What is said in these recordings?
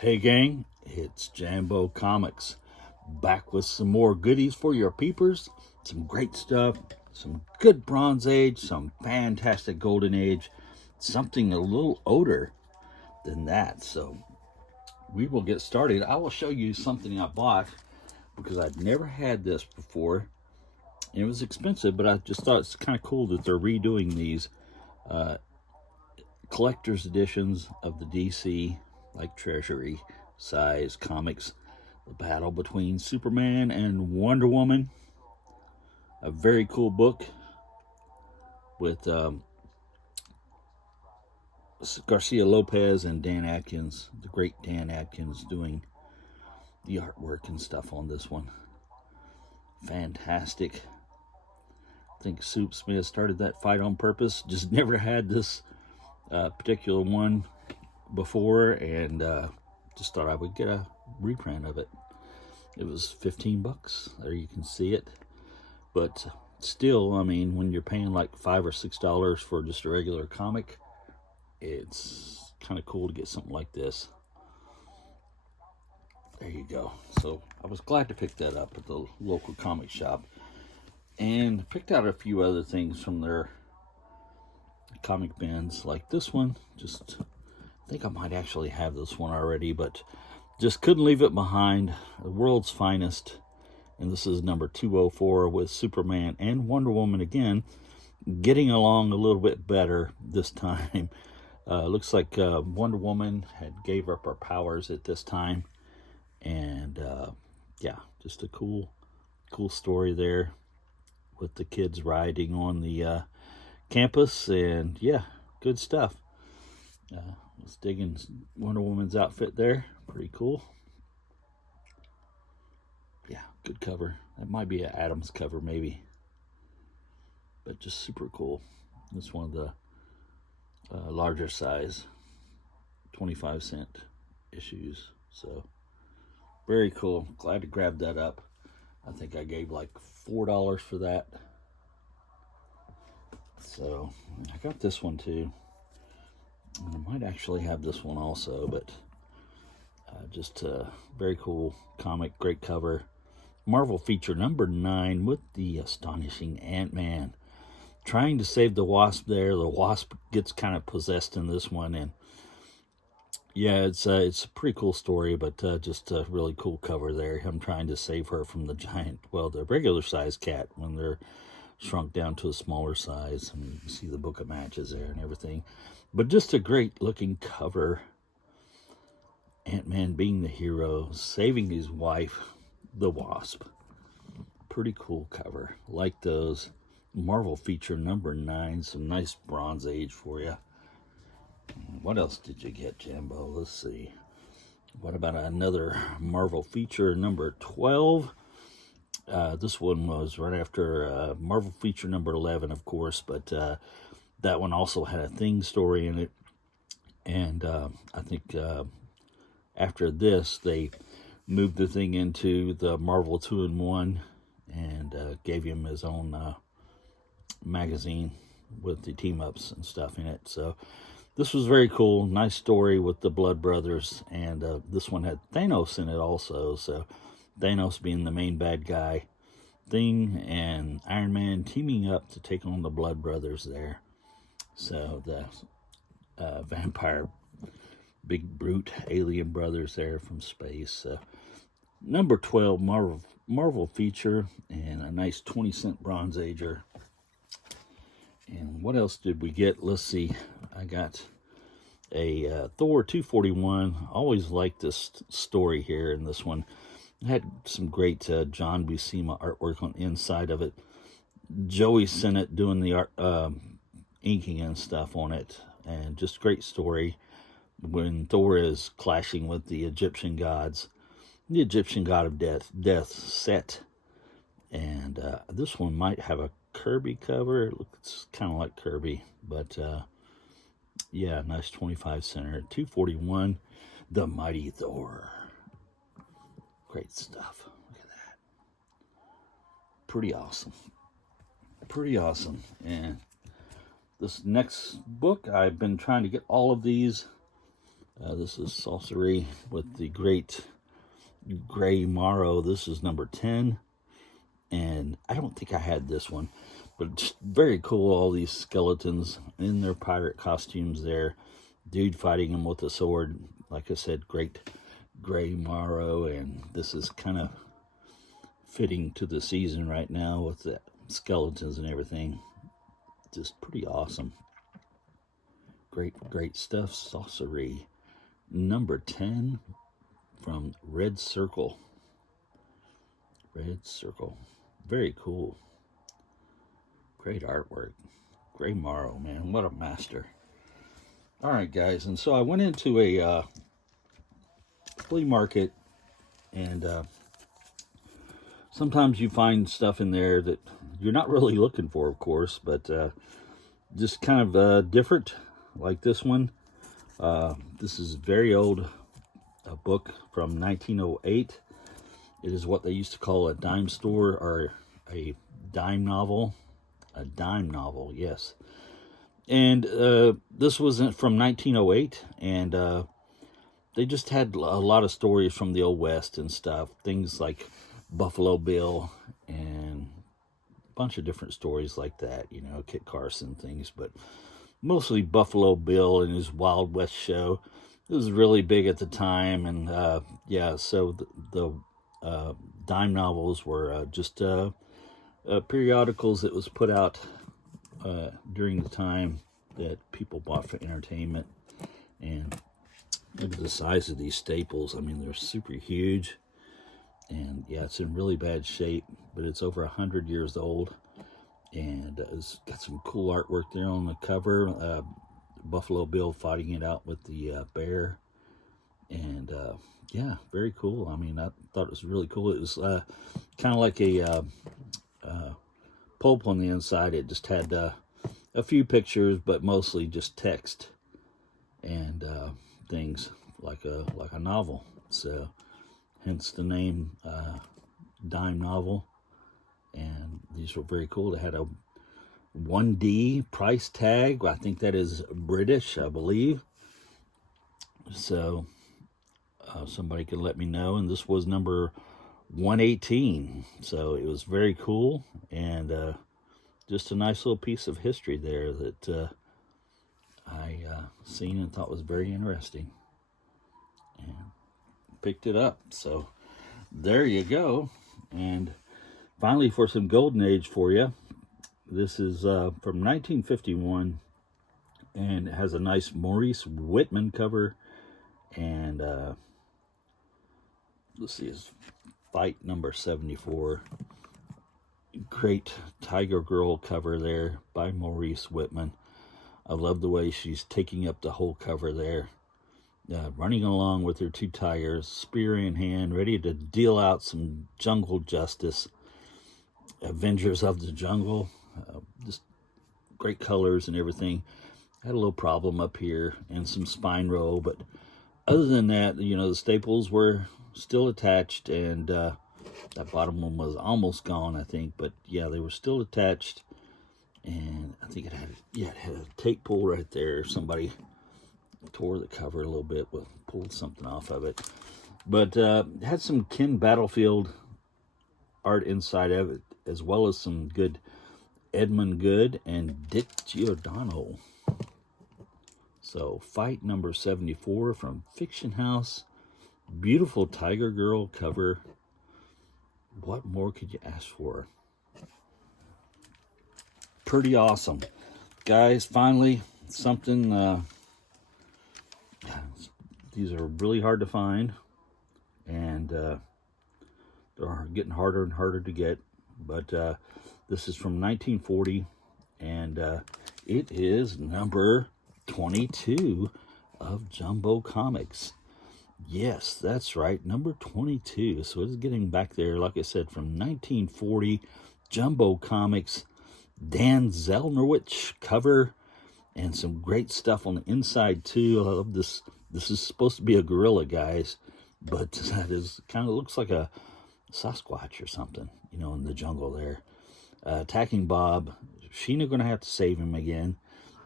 Hey gang, it's Jambo Comics, back with some more goodies for your peepers. Some great stuff, some good Bronze Age, some fantastic Golden Age, something a little older than that. So we will get started. I will show you something I bought because I'd never had this before. It was expensive, but I just thought it's kind of cool that they're redoing these collector's editions of the DC, like Treasury size comics. The battle between Superman and Wonder Woman. A very cool book with Garcia Lopez and Dan Adkins, the great Dan Adkins, doing the artwork and stuff on this one. Fantastic. I think Soup Smith started that fight on purpose. Just never had this particular one before, and just thought I would get a reprint of it. It was 15 bucks. There you can see it. But still, I mean, when you're paying like $5 or $6 for just a regular comic, it's kind of cool to get something like this. There you go. So I was glad to pick that up at the local comic shop, and picked out a few other things from their comic bins, like this one. Just, I think I might actually have this one already, but just couldn't leave it behind. The World's Finest, and this is number 204 with Superman and Wonder Woman again, getting along a little bit better this time. Looks like Wonder Woman had gave up her powers at this time, and yeah, just a cool story there with the kids riding on the campus, and yeah, good stuff. Was digging Wonder Woman's outfit there, pretty cool. Yeah, good cover. That might be an Adams cover maybe, but just super cool. It's one of the larger size 25-cent issues, so very cool. Glad to grab that up. I think I gave like $4 for that. So I got this one too. I might actually have this one also, but just a very cool comic, great cover. Marvel feature number 9 with the astonishing Ant-Man trying to save the Wasp there. The Wasp gets kind of possessed in this one, and yeah, it's a pretty cool story, but just a really cool cover there. Him trying to save her from the giant, well, the regular size cat when they're shrunk down to a smaller size, and you see the book of matches there and everything. But just a great looking cover. Ant-Man being the hero, saving his wife, the Wasp. Pretty cool cover. Like those. Marvel feature number 9. Some nice Bronze Age for you. What else did you get, Jambo? Let's see. What about another Marvel feature number 12? This one was right after Marvel feature number 11, of course, but that one also had a Thing story in it. And I think after this, they moved the Thing into the Marvel 2-in-1 and gave him his own magazine with the team-ups and stuff in it. So this was very cool. Nice story with the Blood Brothers, and this one had Thanos in it also. So Thanos being the main bad guy, Thing and Iron Man teaming up to take on the Blood Brothers there. So the vampire, big brute alien brothers there from space. Number 12 Marvel feature, and a nice 20-cent Bronze Ager. And what else did we get? Let's see. I got a Thor 241. Always liked this story here in this one. It had some great John Buscema artwork on the inside of it. Joey Sinnott doing the art, inking and stuff on it. And just great story when Thor is clashing with the Egyptian gods. The Egyptian god of death, Set. And this one might have a Kirby cover. It looks kind of like Kirby, but yeah, nice 25 center. 241, the Mighty Thor. Great stuff. Look at that. Pretty awesome. Pretty awesome. And this next book, I've been trying to get all of these This is Sorcery with the great Gray Morrow. This is number 10. And I don't think I had this one, but just very cool. All these skeletons in their pirate costumes there. Dude fighting them with a sword. Like I said, great Gray Morrow. And this is kind of fitting to the season right now with the skeletons and everything. Just pretty awesome. Great stuff. Sorcery. Number 10 from Red Circle. Red Circle. Very cool. Great artwork. Gray Morrow, man. What a master. All right, guys. And so I went into a flea market, and sometimes you find stuff in there that you're not really looking for, of course, but just kind of different, like this one. This is very old, a book from 1908. It is what they used to call a dime store, or a dime novel. A dime novel, yes. And this was from 1908, and they just had a lot of stories from the Old West and stuff. Things like Buffalo Bill and a bunch of different stories like that, you know, Kit Carson things, but mostly Buffalo Bill and his Wild West show. It was really big at the time, and yeah, so the dime novels were just periodicals that was put out during the time that people bought for entertainment. And look at the size of these staples. I mean, they're super huge, and yeah, it's in really bad shape, but it's over 100 years old, and it's got some cool artwork there on the cover. Buffalo Bill fighting it out with the bear, and yeah, very cool. I mean, I thought it was really cool. It was kind of like a pulp on the inside. It just had a few pictures, but mostly just text and things like a novel. So hence the name dime novel. And these were very cool. They had a 1D price tag. I think that is British, I believe. So somebody could let me know. And this was number 118. So it was very cool, and just a nice little piece of history there that I seen and thought was very interesting, and picked it up. So there you go. And finally, for some golden age for you, this is from 1951, and it has a nice Maurice Whitman cover, and let's see, it's Fight number 74. Great Tiger Girl cover there by Maurice Whitman. I love the way she's taking up the whole cover there. Running along with her two tigers, spear in hand, ready to deal out some jungle justice. Avengers of the Jungle. Just great colors and everything. Had a little problem up here and some spine row, but other than that, you know, the staples were still attached, and that bottom one was almost gone, I think, but yeah, they were still attached. And I think it had a tape pull right there. Somebody tore the cover a little bit, but pulled something off of it. But it had some Ken Battlefield art inside of it, as well as some good Edmund Good and Dick Giordano. So Fight number 74 from Fiction House. Beautiful Tiger Girl cover. What more could you ask for? Pretty awesome. Guys, finally, something, these are really hard to find, and they're getting harder and harder to get, but this is from 1940, and it is number 22 of Jumbo Comics. Yes, that's right, number 22. So it's getting back there, like I said, from 1940, Jumbo Comics, Dan Zelnowich cover, and some great stuff on the inside too. I love this. This is supposed to be a gorilla, guys, but that is kind of looks like a Sasquatch or something, you know, in the jungle there. Attacking Bob. Sheena going to have to save him again,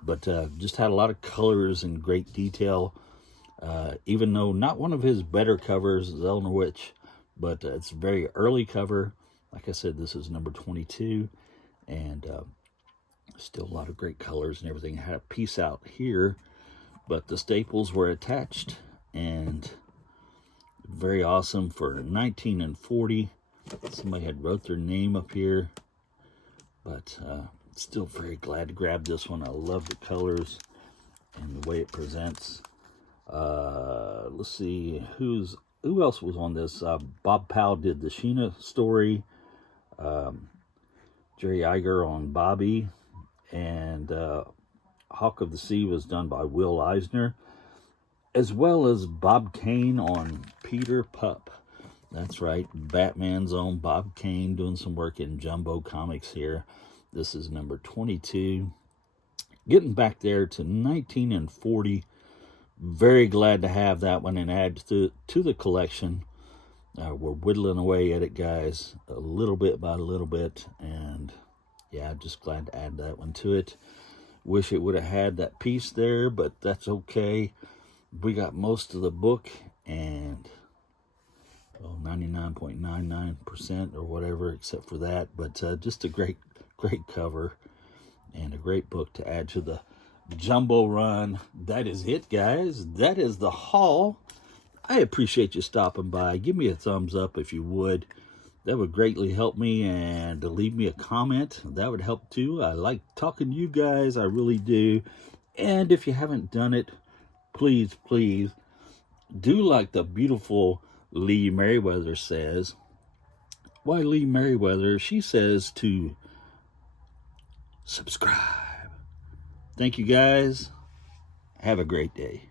but just had a lot of colors and great detail. Even though not one of his better covers is Eleanor Witch, but it's a very early cover. Like I said, this is number 22, and still a lot of great colors and everything. I had a piece out here, but the staples were attached, and very awesome for 19 and 40. Somebody had wrote their name up here, but still very glad to grab this one. I love the colors and the way it presents. Let's see who else was on this. Bob Powell did the Sheena story. Jerry Iger on Bobby, and Hawk of the Sea was done by Will Eisner, as well as Bob Kane on Peter Pup. That's right, Batman's own Bob Kane doing some work in Jumbo Comics here. This is number 22. Getting back there to 19 and 40. Very glad to have that one and add to the collection. We're whittling away at it, guys, a little bit by a little bit, and yeah, just glad to add that one to it. Wish it would have had that piece there, but that's okay. We got most of the book, and 99.99% or whatever, except for that. But just a great cover and a great book to add to the jumbo run. That is it, guys. That is the haul. I appreciate you stopping by. Give me a thumbs up if you would. That would greatly help me, and to leave me a comment, that would help too. I like talking to you guys, I really do. And if you haven't done it, please do like the beautiful Lee Merriweather says. Why, Lee Merriweather, she says to subscribe. Thank you, guys. Have a great day.